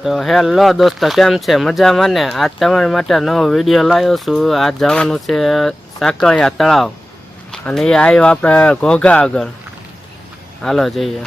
તો હેલો દોસ્તો, કેમ છે? મજામાં ને? આજ તમારી માટે નવો વિડીયો લાવ્યો છું. આજ જવાનું છે સાકળિયા તળાવ, અને એ આવ્યો આપણે ઘોઘા આગળ. હાલો જઈએ.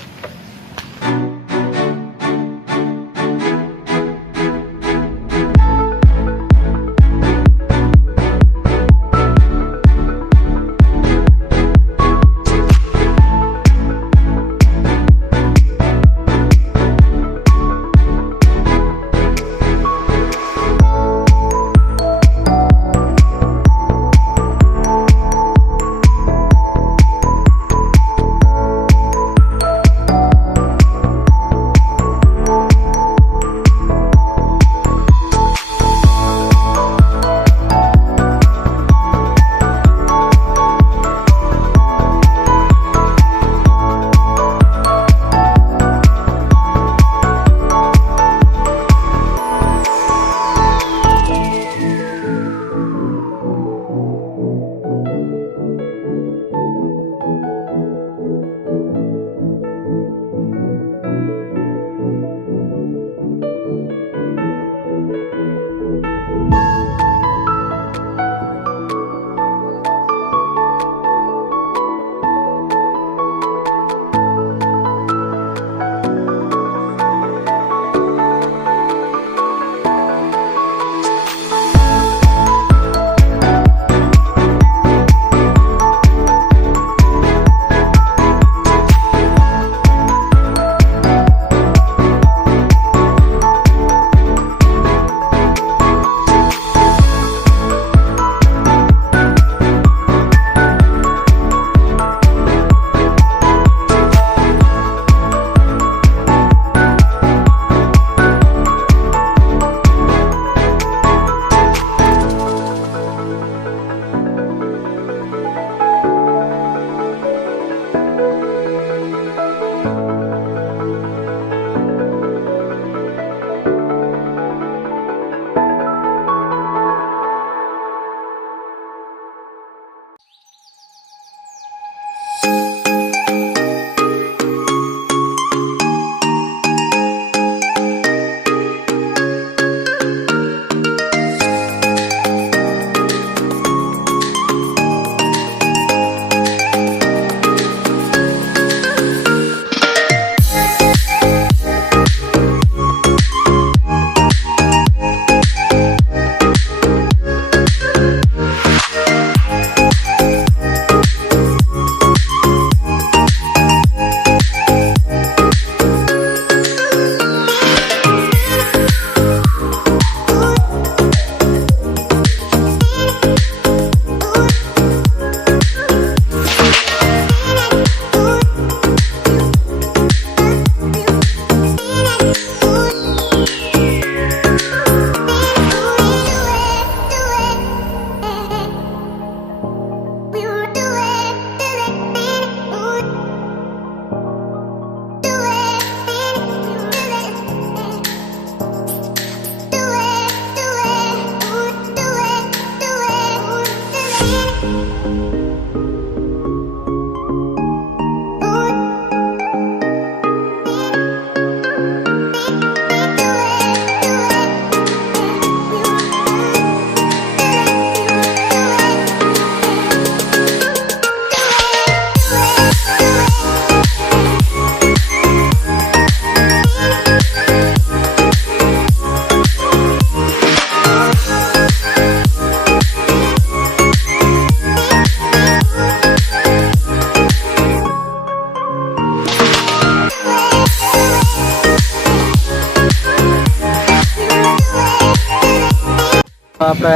આપણે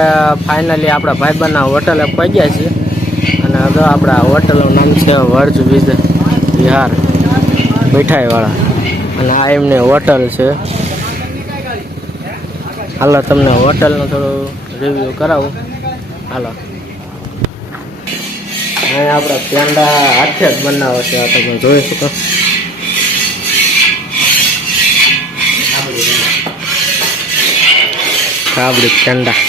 ફાઇનલી આપણા ભાઈબંધના હોટલે પહોંચ્યા છીએ, અને હવે આપણા હોટલનું નામ છે વર્જ વિહાર મીઠાઈવાળા, અને આ એમની હોટલ છે. હાલો તમને હોટલનું થોડું રિવ્યૂ કરાવું. હાલો, અહીંયા આપણે પેંડા હાથે જ બનાવે છે, આ તમે જોઈ શકો. કાબડી પેંડા.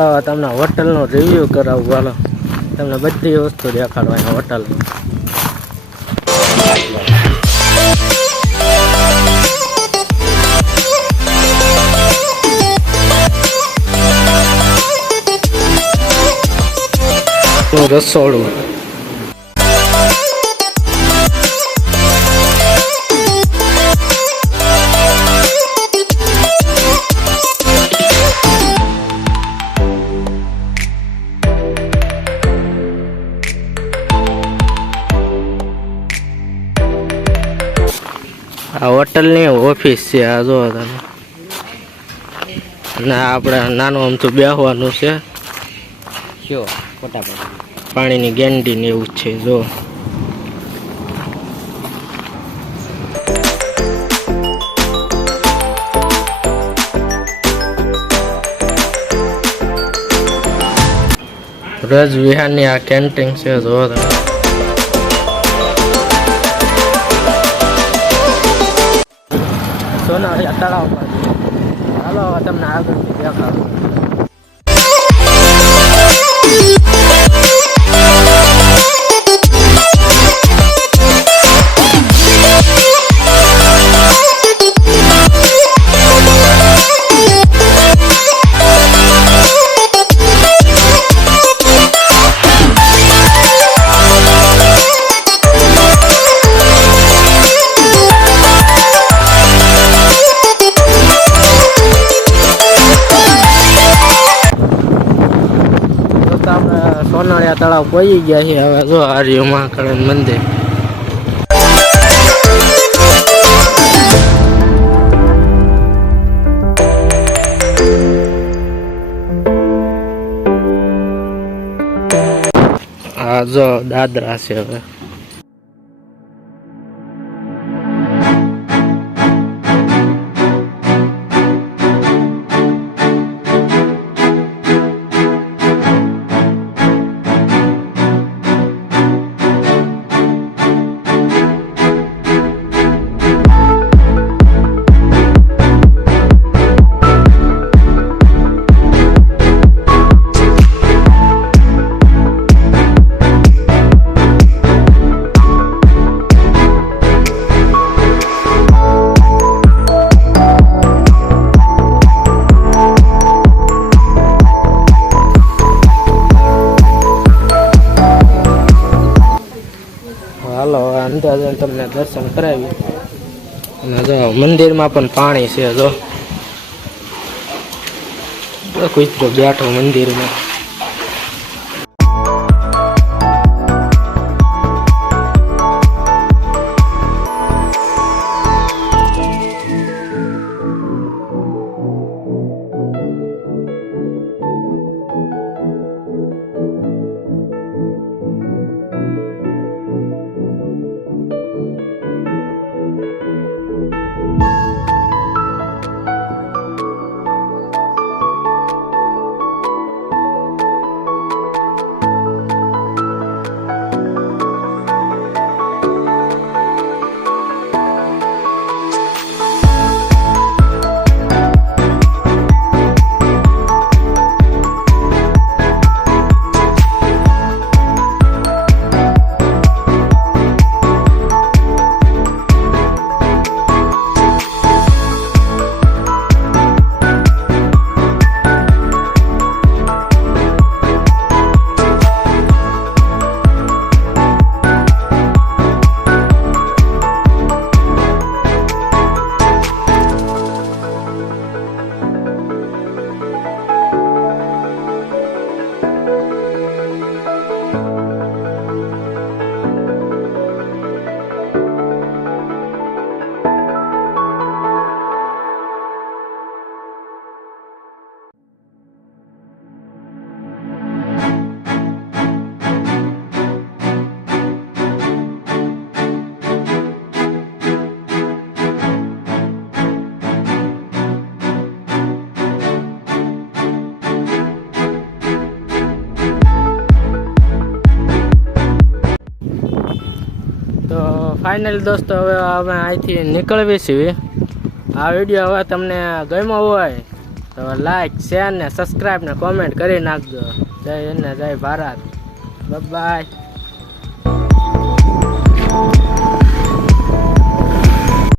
હાલો તમને હોટલનો રિવ્યૂ કરાવું. હાલો તમને બધી વસ્તુ દેખાડવાની હોટલની. રસોડું, આ હોટલની ઓફિસ છે. આ જો તમે, અને આપણે નાનું અમથું બેસવાનું છે. શું ફટાફટ પાણીની ગેંડી ને એવું જ છે. જો રજ વિહારની આ કેન્ટીન છે. જો તમે સોનાળિયા તળાવ પર. હાલો તમને આગળથી દેખાડું. સોનાળિયા તળાવ પહોંચી ગયા છે. હવે જો આર્ય મહાકાળ મંદિર. આ જો દાદરા છે. હવે હાલો અંદાજે તમને દર્શન કરાવી. અને જો મંદિરમાં પણ પાણી છે. જો કૂતરો બેઠો મંદિરમાં. ફાઇનલ દોસ્તો હવે અમે અહીંથી નીકળવી છીએ. આ વિડીયો હવે તમને ગમ્યો હોય તો લાઈક શેર ને સબસ્ક્રાઈબ ને કોમેન્ટ કરી નાખજો. જય હિન્દ ને જય ભારત. બાય.